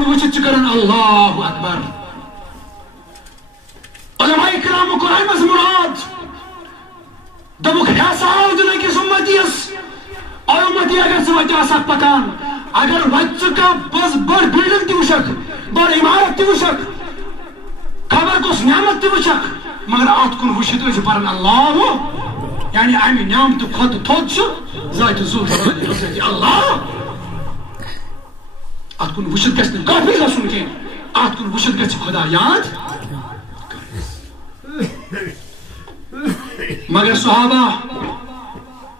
کن وچھت کرن اللہ اکبر. علماء کرام کو رحمت مراد دبک حساو دن کس امتیس اور امتی اگر سے وجہ سک پکان اگر وچہ کا بس بڑ بلڈنگ تی وشک بڑ عمارت تی وشک خبر کس نعمت تی وشک مگر آت کن وشت اس پرن اللہ یعنی امی نعمت خود تھوت شو ذات ذوالجلال اللہ آت کن وشت گژھِ کافی گژھُن کینٛہہ آت کن وشت گژھِ خدا یاد مگر صحابہ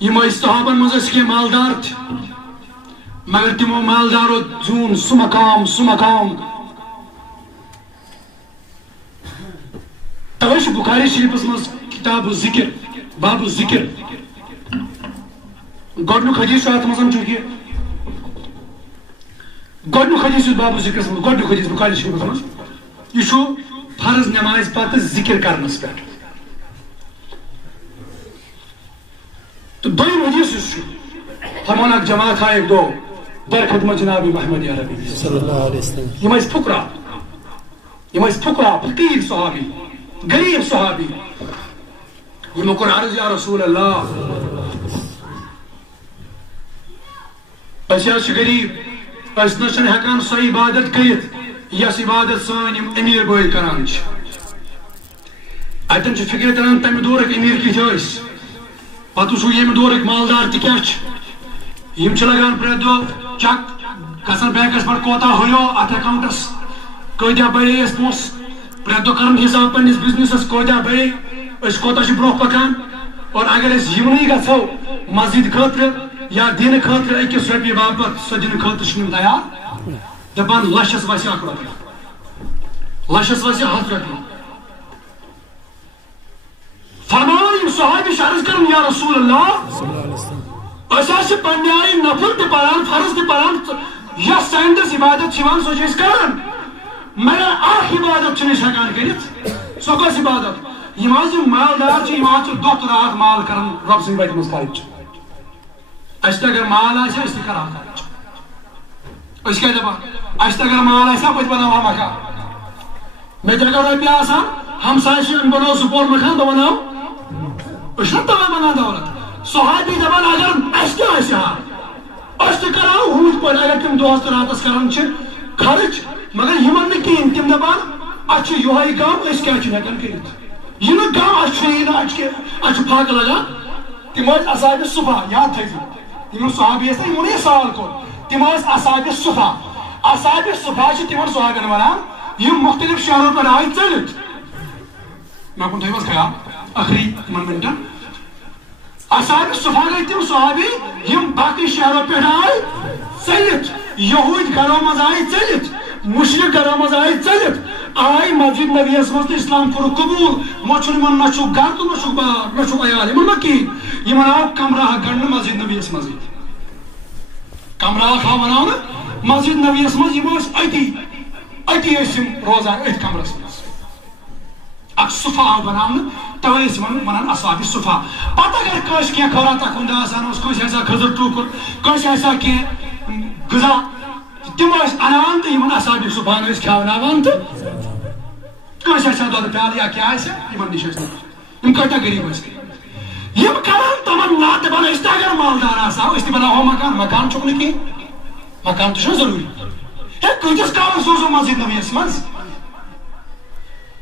یم صحابن مز کی مالدار مگر تمو مالدارو زون سہ مقام توے بخاری شریفس مز کتاب ذکر باب ذکر گۄڈنیُک حدیث چھُ اتھ منٛز چونکہ گۄڈنیُک حدیث یُس باب ذکرس منٛز گۄڈنیُک حدیث بخاری شریفس منٛز یہ چھُ فرض نماز پتہٕ ذکر کرنس پٮ۪ٹھ. تو دویم حدیث یُس چھُ فرمان اکھ جماعت آیہِ اکہِ دۄہ در خدمت جناب محمد عربی صلی اللہ علیہ وسلم یم ٲسۍ فقرا فقیر صحابی غریب صحابی یمو کوٚر عرض یا رسول اللہ أسۍ حظ چھِ غریب أسۍ نہ چھِنہٕ ہٮ۪کان سۄ عبادت کٔرِتھ یۄس عبادت سٲنۍ یِم أمیٖر بٲے کران چھِ. اَتٮ۪ن چھُ فِکرِ تران تَمہِ دورٕکۍ أمیٖر کِتھ ٲسۍ پتہٕ وٕچھو ییٚمہِ دورٕکۍ مالدار تہِ کیٛاہ چھِ یم چھِ لگان پرٛٮ۪تھ دۄہ چک گژھان بینکس پٮ۪ٹھ کوتاہ ہُریو اتھ اکاؤنٹس کۭتیاہ بڑے أسۍ پونٛسہٕ پرٛٮ۪تھ دۄہ کران حساب پننس بزنسس کۭتیاہ بڑے أسۍ کوتاہ چھِ برونٛہہ پکان اور اگر أسۍ یِمنٕے گژھو مسجد خٲطرٕ یا دِنہٕ خٲطرٕ أکِس رۄپیہِ باپتھ سۄ دِنہٕ خٲطرٕ چھِنہٕ یِم تیار دپان لچھس وسہِ اکھ رۄپیہِ لچھس وسہِ 100 رۄپیہِ فرمان یم صحابی عرض کرن یا رسول اللہ أسۍ چھِ پننہِ آیہِ نفل تہِ پران فرض تہِ پران یۄس سانہِ دٔسۍ عبادت چھِ یِوان سۄ چھِ أسۍ کران مگر اکھ عبادت چھِنہٕ أسۍ ہٮ۪کان کٔرِتھ سۄ کۄس عبادت یم حظ یم مالدار چھِ یم حظ چھِ دۄہ تہٕ رات مال کران رۄب سٕنٛدِ وتہِ منٛز خرچ. اَسہِ تہِ اگر مال آسہِ أسۍ تہِ کرہو خرچ أسۍ کیٛاہ دپان اَسہِ تہِ اگر مال آسہِ ہا بہٕ تہِ بناوہا مکان مےٚ تہِ اگر رۄپیہِ آسان ہمساے چھِ أمۍ بنوو 2 پور مکان بہٕ بناو أسۍ چھِنہ تَوے بنان دولت صحابی دپان اگر اَسہِ تہِ آسہِ ہا أسۍ تہِ کرہو ہُتھ پٲٹھۍ اگر تِم دۄہس تہٕ راتس کران چھِ خرچ مگر یِمن نہٕ کِہیٖنۍ تِم دپان اَسہِ چھُ یِہوے غم أسۍ کیٛاہ چھِنہٕ ہٮ۪کان کٔرِتھ یہِ نہٕ غم اَسہِ چھُنہٕ یہِ نہٕ اَسہِ چھُ پھاکہٕ لگان تِم ٲسۍ اصحابِ صُفا یاد تھٲیزِ یِم صحابی ٲسۍ نہ یِموٕے سوال کوٚر تِم ٲسۍ اصحابِ صُفا اصحابِ صُفا چھِ تِمن صحابین ونان یِم مختلف شہرو پٮ۪ٹھ آیہِ ژٔلِتھ مےٚ کُن تھٲیِو حظ خیال ٲخری یِمن مِنٹن اصحابِ صُفا گٔے تِم صحابی یِم باقٕے شہرو پٮ۪ٹھ آیہِ ژٔلِتھ یہوٗدۍ گرو منٛز آیہِ ژٔلِتھ مُشرِق گرو منٛز آیہِ ژٔلِتھ آیہِ مسجد نبیَس منٛز تہٕ اسلام کوٚرُکھ قبوٗل وۄنۍ چھُنہٕ یِمن نہ چھُکھ گرٕ تہٕ نہ چھُکھ بار نہ چھُکھ عیال یِمن ما کِہیٖنۍ یِمن آو کمرہ اکھ گنڈنہٕ مسجد نبیَس منٛزٕے کمرہ اکھ آو بناونہٕ مسجد نبیَس منٛز یِم ٲسۍ أتی ٲسۍ یِم روزان أتھۍ کمرس منٛز اکھ صُفا آو بناونہٕ توے ٲسۍ یِمن ونان اصحابِ صُفا پتہٕ اگر کٲنٛسہِ کینٛہہ خٲراتا کُنہِ دۄہ آسان اوس کٲنٛسہِ آسہِ ہا کھٔزٕر ٹوٗکُر کٲنٛسہِ آسہِ ہا کینٛہہ غذا تِم ٲسۍ انان تہٕ یِمن اصحابِ صُفاہن ٲسۍ کھیاوناوان تہٕ کٲنٛسہِ آسہِ ہا دۄدٕ پیالہٕ یا کیٛاہ آسہِ ہا یِمن نِش ٲسۍ نِوان یِم کۭتیاہ غریٖب ٲسۍ یِم کران تِمن نہ دپان أسۍ تہِ اگر مالدار آسہو أسۍ تہِ بناوہو مکان چھُکھ نہٕ کینٛہہ مکان تہِ چھُنہ ضروٗری ہے کۭتِس کالس روزو مسجد نبیَس منٛز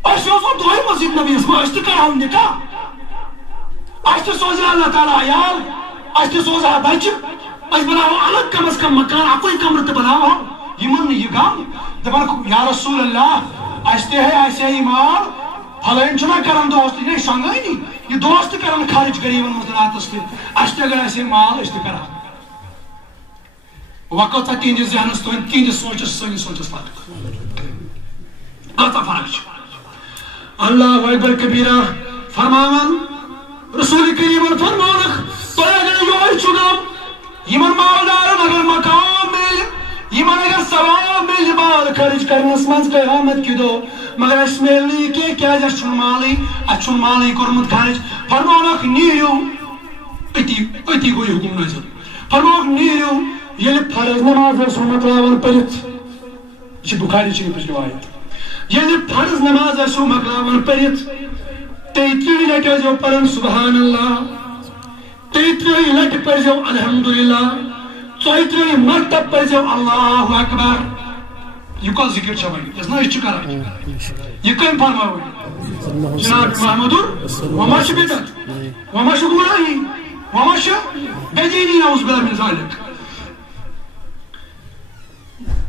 أسۍ روزو دۄہے مسجد نبیَس منٛز أسۍ تہِ کرہو نکاح اَسہِ تہِ سوزِ اللہ تعالیٰ عیال اَسہِ تہِ سوزِ ہا بچہِ أسۍ بناوہو الگ کم از کم مکان اکُے کمرٕ تہِ بناوہو یِمن نہٕ یہِ غم دپان یا رسول اللہ اَسہِ تہِ آسہِ ہا یہِ مال پھلٲنۍ چھُنہ کران دۄہس تہِ یہِ شۄنٛگٲنی یہِ دۄہس تہِ کران خرٕچ غریٖبن منٛز راتس تہِ اَسہِ تہِ اگر آسہِ ہے مال أسۍ تہِ کرہو وۄنۍ کۭژاہ تِہنٛدِس ذہنس تِہنٛدِس سونٛچس سٲنِس سونٛچس فرق کۭژاہ فرق چھِ اللہ اکبر کبیرہ فرماوان رسول کریمن فرمونکھ تۄہہِ اگر یِہوے چھُ غم یِمن مالدارن اگر مقام مِلہِ یِمن اگر ثواب مِلہِ مال خرچ کرنس منٛز قیامت کہِ دۄہ مگر اَسہِ مِلہِ نہٕ یہِ کینٛہہ کیٛازِ اَسہِ چھُنہٕ مالٕے اَسہِ چھُنہٕ مالٕے کوٚرمُت خرچ فرمونکھ نیٖرِو أتی گوٚو یہِ حُکُم نٲزِل فرمونکھ نیٖرِو ییٚلہِ فرض نماز ٲسوٕ مۄکلاوان پٔرِتھ یہ بخاری شریف روایت یعنی فرض نماز آسو مکلاون پرت 33 لٹہِ ٲسۍزیو پران سبحان اللہ 33 لٹہِ پٔرزیو الحمدللہ 34 مرتبہ پٔرزیو اللہ اکبر یہ کل ذکر چھا وۄنۍ یۄس نہ أسۍ چھِ کران یہ کٔمۍ فرماوٕنۍ جناب محمد وما چھِ بدعت وما چھِ گمراہی وما چھِ بے دینی نعوذ باللہ من ذالک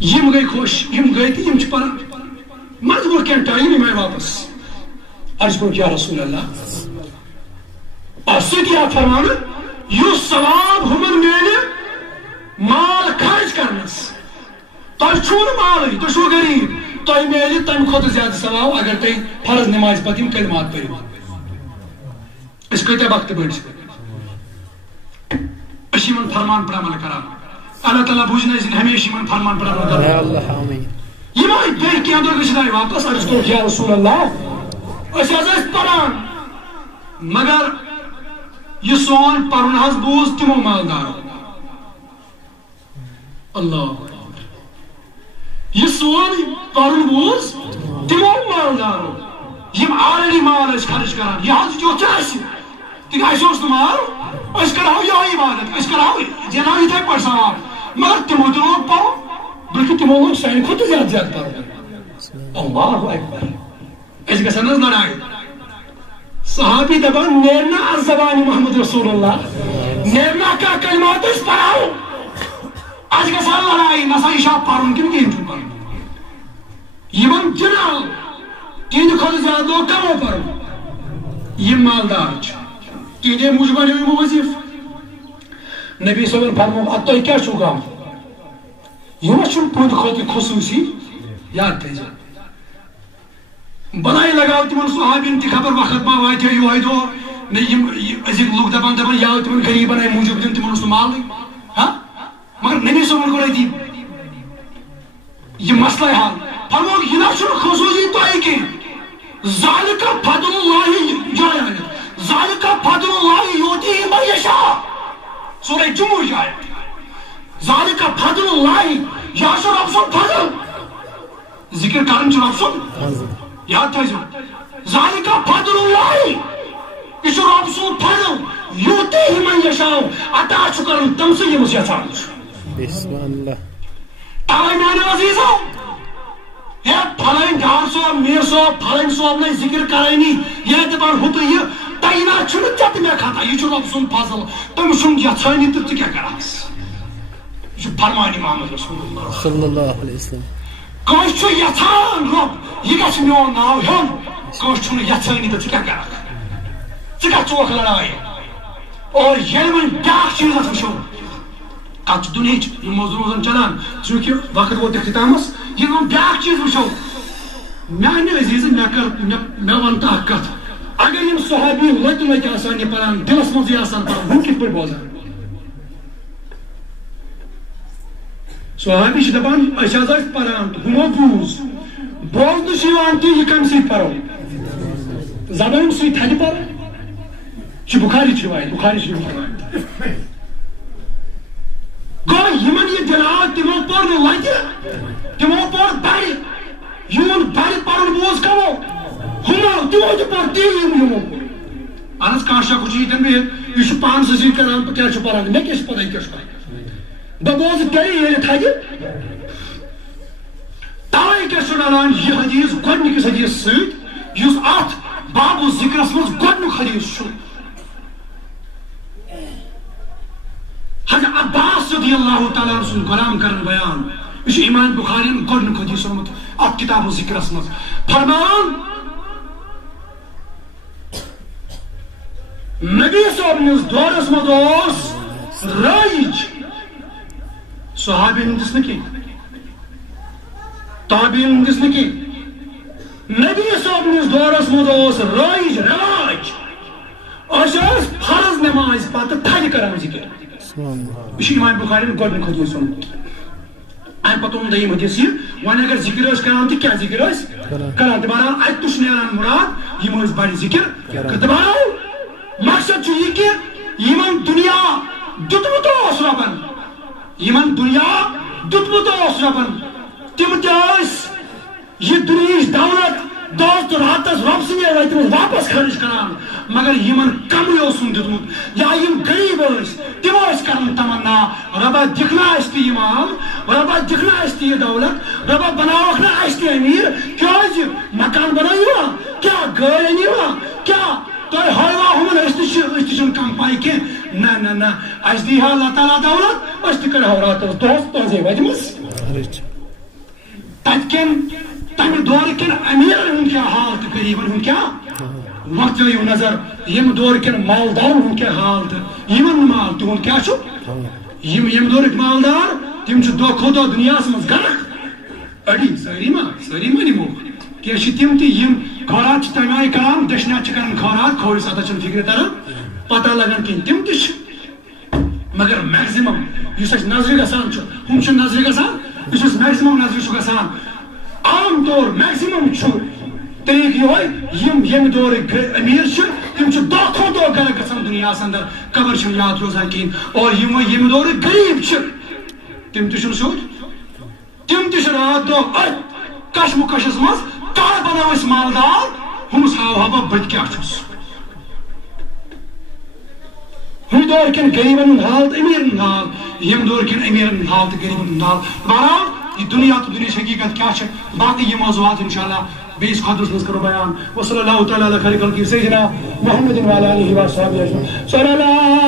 یم گئی خوش یم گئی تہٕ یم چھِ پران منٛزٕ گوٚو کینٛہہ ٹایم یِم آے واپس عرض کوٚرُکھ یا رسول اللہ سُہ تہِ آو فرماونہٕ یُس ثواب ہُمن میلہِ مال خرچ کرنس تۄہہِ چھُو نہٕ مالٕے تُہۍ چھُو غریٖب تۄہہِ میلہِ تمہِ کھۄتہٕ زیادٕ ثواب اگر تُہۍ فرض نمازِ پتہٕ یِم کلمات پٔرِو أسۍ کۭتیاہ وقتہٕ بٔڑۍ چھِ أسۍ چھِ یِمن فرمان پر عمل کران اللہ تعالیٰ بوٗزنٲیزِن ہمیشہِ یِمن فرمان پر عمل کران یِم آے بیٚیہِ کینٛہہ دۄہ گٔژھِتھ آے واپس عرض کوٚرُکھ یا رسول اللہ أسۍ حظ ٲسۍ پران مگر یہ سون پرن حظ بوز تمو مالدارو اللہ یہ سون پرن بوز تمو مالدارو یم آلریڈی مال اس خرچ کران یہ حظ جو چاہیے تکیازِ اوس نہٕ مال أسۍ کرہو یہے عبادت أسۍ کرہو زینہو یِتھے پٲٹھۍ ثواب مگر تمو تہِ لوگ پرُن بلکہ تمو لوگ سانہِ کھۄتہٕ زیادٕ زیادٕ پرُن اللہ اکبر أسۍ گژھن حظ لڑایہِ صحابی دبان نیرنا از زبان محمد رسول اللہ نیرنا کا کلمات اس پڑھاؤ آج کا سال لڑائی نسا اشاہ پارون کن کہیں چھو پارون یمن جنال تین خود زیادہ لوگ کمو پارون یہ مالدار چھو تینے موجبانی ہوئی وظیف نبی صلی اللہ علیہ وسلم فرمو اتوئی کیا چھو گام یہ چھو پود خود خصوصی یاد تیجا بلائی لگاو تمن صحابین تی خبر وقت ما واتیو یوہی دو ازیک لوگ دبان دبان یاو تمن غریبان آئی موجود دن تمن اس مال مگر نبی صلی اللہ علیہ وسلم یہ مسئلہ حال فرمو یہ نہ چھو خصوصی تو آئی کہ ذالک فضل اللہ جائے آیت ذالک فضل اللہ یوتی من یشا سورہ جمعہ جائے ذالک فضل اللہ یا شو رب سن فضل ذکر کرن چھو رب سن یاد تھا ذالک فضل اللہ اس رب سن فضل یوتی من یشا عطا چھو کرن تم سے یہ مسیحسان بسم اللہ تاوی میانے عزیزو یہ پھلائن گھار صوب میر صوب پھلائن صوب نے ذکر کرائنی یہ دبان ہوتا یہ تائینا چھوڑ جاتی میں کھاتا یہ چھو رب سن فضل تم سن یچھائنی تو کیا کراس یہ فرمانی محمد رسول اللہ صلی اللہ علیہ وسلم کوش چھو یچھان رب یہ گاچھ میون ناو ہن کوش چھو یچھائنی تو کیا کراس کیا چوک لڑائی اور یہ من بیاک چیز اتھو کچھ دنیچ موضوع روزن چلان چونکہ وقت ووت اختتامس یہ بیاکھ چیز وچھو میانہ عزیز مے ونتا اکھ کتھ اگر یم صحابی لت آسان یہ پران دلس مز یہ آسان پران ہم کت پہ بوزان صحابی دپان اس حظ ٲسۍ پران ہمو بوز بوزنہٕ چھُ یِوان تہِ یہِ کمہِ سۭتۍ پرو زبٲنۍ سۭتۍ تھدِ پرو چھُ بخاری چھُ روایت بخاری چھُ روایت گو یمن یہ دلاغ تمو پور لگہ تمو پور بڑ یون بڑ پرن بوز کمو ہمو تمو تہ پور تیم یمو اہن کان شک یہ بہت یہ پان سی کران کیا پران مے کیا پتہ کیا پران بہ بوز تیلے ییٚلہِ تھدِ توے کیا ڈالان یہ حدیث گۄڈنِکِس حدیث سۭتۍ یُس اتھ بابو ذکرس منٛز گۄڈنیُک حدیث چھُ حضرت عباس رضی اللہ تعالیٰ عنہ سن غلام کرن بیان یہ امام بخاری گۄڈنیُک حدیث اوٚنمُت اتھ کتاب ذکرس منٛز فرمان نبی صٲبنِس دورس منٛز اوس رٲیِج صحابین دِس نہٕ کینٛہہ تابعین دِس نہٕ کینٛہہ نبی صٲبنِس دورس منٛز اوس رٲیِج رواج أسۍ ٲسۍ فرض نمازِ پتہٕ تھدِ کران ذکر یہ امام بخاری گۄڈنیُک حدیث اوٚنمُت امہِ پتہٕ اوٚن دوٚیِم حدیث یہِ وۄنۍ اگر ذکر ٲسۍ کران تہٕ کیٛاہ ذکر ٲسۍ کران تہٕ بہرحال اَتہِ تہِ چھُ نیران مُراد یِم ٲسۍ بڑِ ذکر تہٕ بہرحال مقصد چھُ یہِ کہِ یِمن دُنیا دیُتمُت اوس رۄبن یِمن دُنیا دیُتمُت اوس رۄبن تم یہ دنیش دولت دوست راتس رب سندے وتہ واپس خرچ کران مگر یمن کم دتمت یا یم غریب تمو کران تمنا ربا دکھنا تی امام ربا دکھنا تی یہ دولت ربا بناوک نا تی امیر کیا مکان بنائیوا کیا گاڑی انیوا کیا تہ ہوا ہمن اس کم پائی کی نہ اس دی اللہ تعالی دولت اس کرو راتس دوست تہذی وجمس تتکن تمہ دور کن امیرن ہند کیا حال تو غریبن ہند کیا وقت یو نظر یم دور کن مالدارن ہند کیا حال تو یمن مال تہد کیا یم دور مالدار تم دہ کھو دہ دنیا مز غرق اڑی ساری ما نمو کی تم تم خورات تمہ آئی کران دشنات کران خورات کھوڑ ساتھ فکر تران پتہ لگان کن تم مگر میکزمم اس نظر گسان ہم نظر گسان اس میکزمم نظر گسان عام طور میکزمم طریق یہ یم دور امیر تم دہ کھو دہ غرق گسان دنیا اندر قبر یاد روزان کہین اور یم دور غریب تم سیود تم رات دہ کش مکشس مز کار بنو اس مالدار ہمس ہاو بہ بت کیا ہم دور کن غریبن حال تو امیرن حال یم دور کن امیرن حال تو غریبن حال بہرحال یہ دنیا تو دنیا حقیقت کیا باقی یہ موضوعات انشاءاللہ بیس خدس مز کرو بیان وصلی اللہ تعالی علی خیر خلقہ سیدنا محمد وعلی آلہ وصحبہ اجمعین صلی اللہ